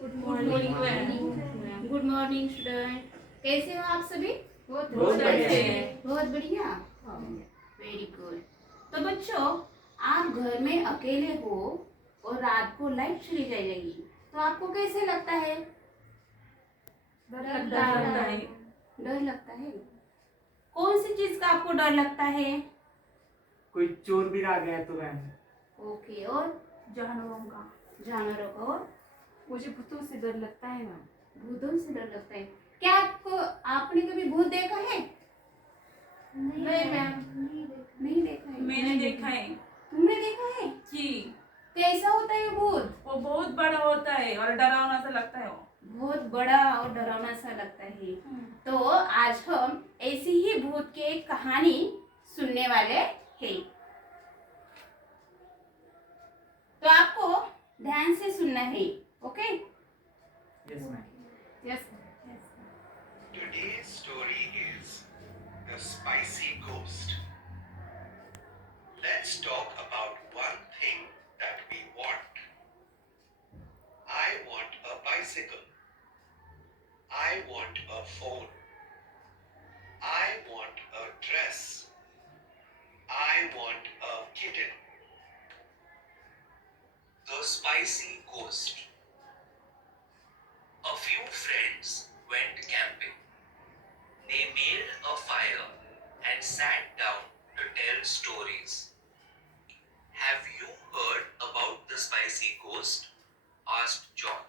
Good morning morning. Good morning student. कैसे हो आप सभी? बहुत बढ़िया अच्छे। बहुत बढ़िया। Very good. तो बच्चों, आप घर में अकेले हो और रात को लाइट चली जाएगी तो आपको कैसे लगता है? डर लगता है। डर लगता है। कौन सी चीज का आपको डर लगता है? कोई चोर भी आ गया तो मैम। ओके, और जानवरों का। जानवरों का, और मुझे भूतों से डर लगता है मैम। भूतों से डर लगता है। क्या आपने कभी भूत देखा है? नहीं मैम, नहीं देखा है। मैंने देखा है तुमने देखा है? जी। कैसा होता है भूत? वो बहुत बड़ा होता है और डरावना सा लगता है वो। बहुत बड़ा और डरावना सा लगता है। तो आज हम ऐसी ही भूत की एक कहानी सुनने वाले हैं। तो आपको ध्यान से सुनना है, okay? Yes ma'am. Yes. Today's story is The Spicy Ghost. Let's talk about one thing that we want. I want a bicycle. I want a phone. I want a dress. I want a kitten. The Spicy Ghost. A few friends went camping. They made a fire and sat down to tell stories. Have you heard about the spicy ghost? Asked John.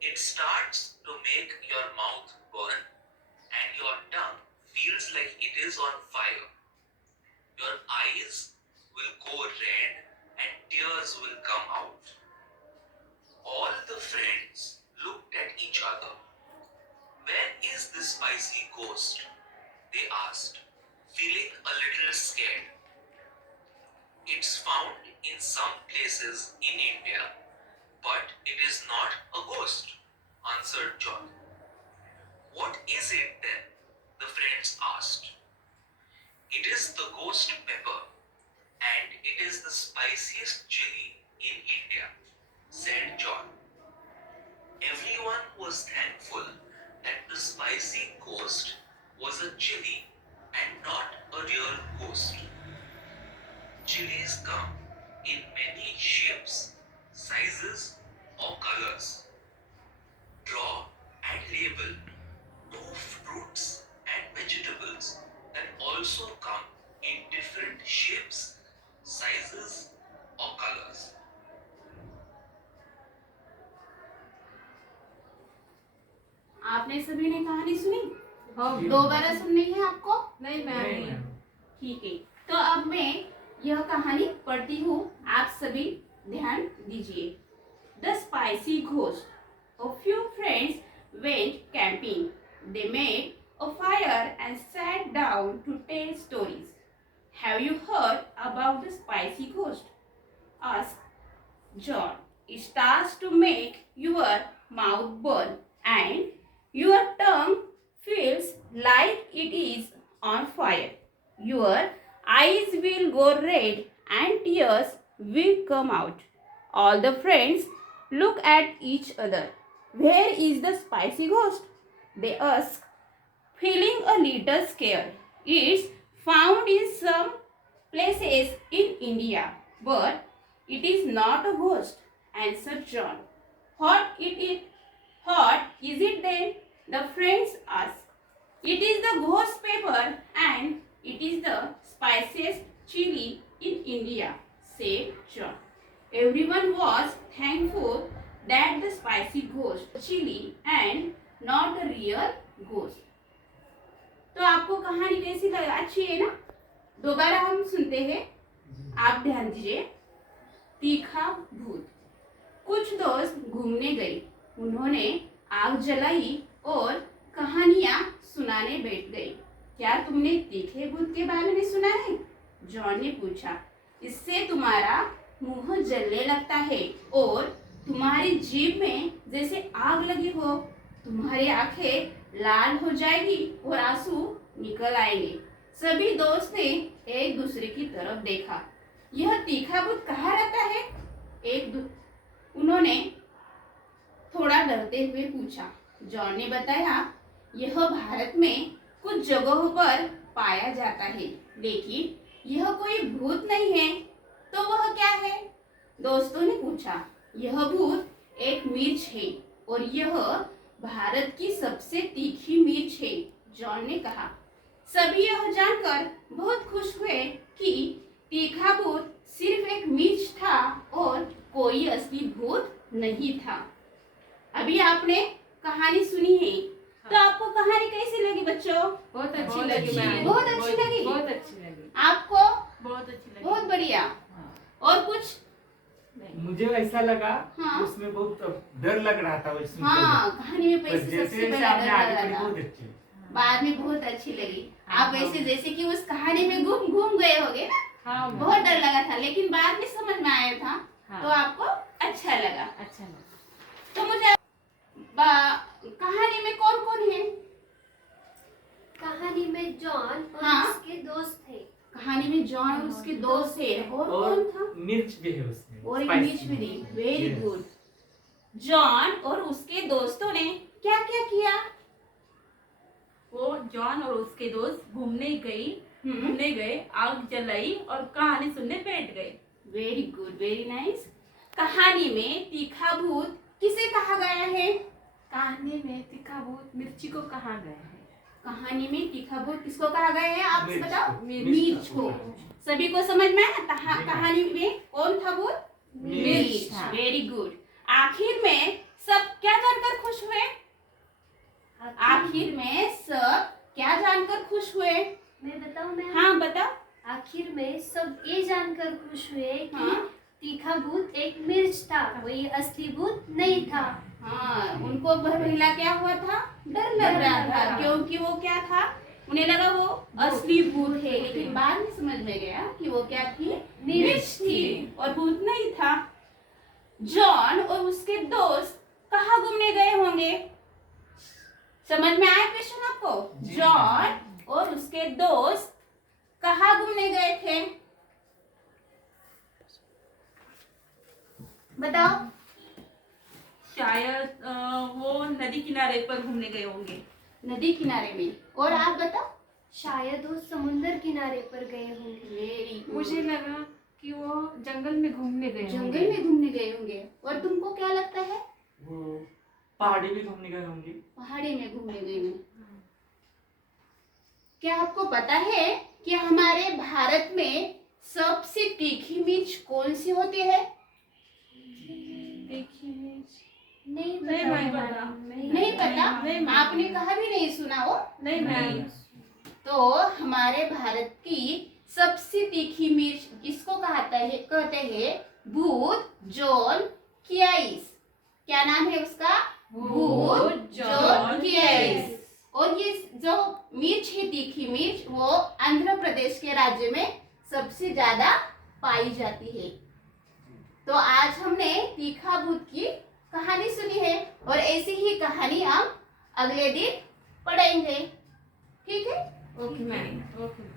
It starts to make your mouth burn and your tongue feels like it is on fire. Your eyes will go red and tears will come out. All the friends looked at each other. Where is this spicy ghost? They asked, feeling a little scared. It's found in some places in India, but it is not a ghost, answered John. What is it then? The friends asked. It is the ghost pepper, and it is the spiciest chili in India, said John. Everyone was thankful that the spicy ghost was a chili and not a real ghost. Chilies come in many shapes, sizes, or colors. Draw and label 2 fruits and vegetables that also come in different shapes, sizes, or colors. आपने सभी ने कहानी सुनी? हाँ। दोबारा सुननी है आपको? नहीं नहीं मैम। मैम। ठीक है। तो अब मैं यह कहानी पढ़ती हूँ, आप सभी ध्यान दीजिए। The Spicy Ghost. A few friends went camping. They made a fire and sat down to tell stories. Have you heard about the spicy ghost? Asked John. It starts to make your mouth burn and your tongue feels like it is on fire. Your eyes will go red and tears will come out. All the friends look at each other. Where is the spicy ghost? They ask, feeling a little scared. It's found in some places in India, but it is not a ghost, answered John. What is it then? The friends asked. It is the ghost pepper and it is the spiciest chili in India, said John. Everyone was thankful that the spicy ghost chili and not a real ghost. तो आपको कहानी कैसी लगी? अच्छी है ना? दोबारा हम सुनते हैं, आप ध्यान दीजिए। तीखा भूत। कुछ दोस्त घूमने गए। उन्होंने आग जलाई और कहानियां सुनाने बैठ गए। क्या तुमने तीखे भूत के बारे में सुना है? जॉन ने पूछा। इससे तुम्हारा मुंह जलने लगता है और तुम्हारी जीभ में जैसे आग लगी हो। तुम्हारी आंखें लाल हो जाएगी और आंसू निकल आएंगे। सभी दोस्त ने एक दूसरे की तरफ देखा। यह तीखा भूत कहाँ रहता है? उन्होंने थोड़ा डरते हुए पूछा। जॉन ने बताया, यह भारत में कुछ जगहों पर पाया जाता है, लेकिन यह कोई भूत नहीं है। तो वह क्या है? दोस्तों ने पूछा। यह भूत एक मिर्च है और यह भारत की सबसे तीखी मिर्च है, जॉन ने कहा। सभी यह जानकर बहुत खुश हुए कि तीखा भूत सिर्फ एक मिर्च था और कोई असली भूत नहीं था। अभी आपने कहानी सुनी है, तो आपको कहानी कैसी लगी बच्चों? बहुत अच्छी बहुत लगी अच्छी मैम। बहुत अच्छी लगी? बहुत अच्छी लगी। आपको? बहुत अच्छी लगी। बहुत बढ़िया। हाँ। और कुछ? मुझे ऐसा लगा हाँ। कि उसमें बहुत डर लग रहा था वो सुनते हाँ, हुए। कहानी में पर पैसे जैसे सबसे जैसे पहले आपने डर आगे लगा बढ़ी था। बहुत अच्छी। बाद में बहुत अच्छी लगी। आप हाँ। वैसे जैसे कि उस कहानी में घूम घूम गए होगे ना, हाँ मैम। बहुत डर लगा था, लेकिन बाद में समझ में आया था, हाँ। तो आपको अच्छा लगा। अच्छा लगा। तो मुझे कहानी में कौन कौन है? कहानी में जॉन और हाँ। उसके दोस्त थे। कहानी में जॉन और उसके दोस्त है, और कौन था? मिर्च भी है उसमें। और एक spicy मिर्च भी थी। Very Yes. गुड। जॉन और उसके दोस्तों ने क्या क्या किया? वो जॉन और उसके दोस्त घूमने हम्म, गए, आग जलाई और कहानी सुनने बैठ गए। Very good, very nice. कहानी में तीखा भूत किसे कहा गया है? कहानी में तीखा भूत मिर्ची को कहा गया है। कहानी में तीखा भूत किसको कहा गया है? आप मिर्च बताओ। को। मिर्च को। सभी को समझ में आया? जी, कहानी में कौन था भूत? मिर्च था। Very good. आखिर में सब क्या जानकर खुश हुए? आखिर में सब क्या जानकर खुश हुए? मैं बताऊं मैं? हाँ बताओ। आखिर में सब ये जानकर खुश हुए कि हाँ। तीखा भूत एक मिर्च था, कोई असली भूत नहीं था। हाँ, उनको पहला क्या हुआ था? डर लग रहा था, क्योंकि वो क्या था? उन्हें लगा वो असली भूत है, लेकिन बाद में समझ में गया कि वो क्या थी? मिर्च थी और भूत नहीं था। जॉन और उसके दोस्त कहाँ घूमने गए होंगे? समझ में आया क्वेश्चन आपको? जी। जॉन और उसके दोस्त कहाँ घूमने गए थे? बताओ। शायद वो नदी किनारे पर घूमने गए होंगे। नदी किनारे में। और आप बताओ। शायद वो समुंदर किनारे पर गए होंगे। वेरी मुझे लगा कि वो जंगल में घूमने गए जंगल होंगे। में घूमने गए होंगे। और तुमको क्या लगता है? वो पहाड़ी भी घूमने गए होंगे। पहाड़ी में घूमने गए होंगे। क्या आपको पता है कि हमारे भारत में सबसे तीखी मिर्च कौन सी होती है? देखिए मिर्च। नहीं नहीं, पता। नहीं पता। नहीं पता? नहीं, आपने कहा भी नहीं सुना वो? नहीं मैम। तो हमारे भारत की सबसे तीखी मिर्च किसको कहते हैं? भूत जोन कियाइस। क्या नाम है उसका? भूत जोन कियाइस। और ये जो मिर्च है, तीखी मिर्च, वो आंध्र प्रदेश के राज्य में सबसे ज्यादा पाई जाती है। तो आज हमने तीखा भूत की कहानी सुनी है, और ऐसी ही कहानी हम अगले दिन पढ़ेंगे। ठीक है? Okay ma'am. ओके।